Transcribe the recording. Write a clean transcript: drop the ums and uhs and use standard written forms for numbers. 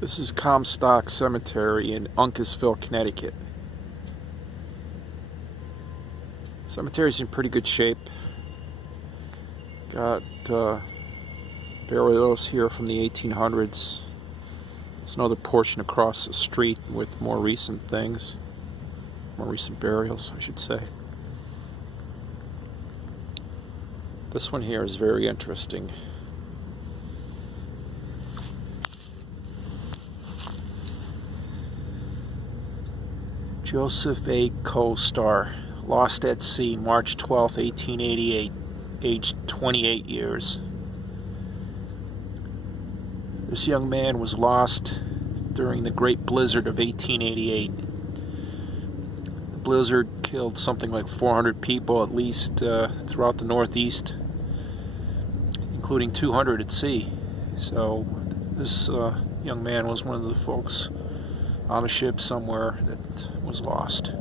This is Comstock Cemetery in Uncasville, Connecticut. Cemetery's in pretty good shape. Got burials here from the 1800s. There's another portion across the street with more recent things. More recent burials, I should say. This one here is very interesting. Joseph A. Costar, lost at sea March 12, 1888, aged 28 years. This young man was lost during the Great Blizzard of 1888. The blizzard killed something like 400 people at least throughout the Northeast, including 200 at sea. So this young man was one of the folks on a ship somewhere that was lost.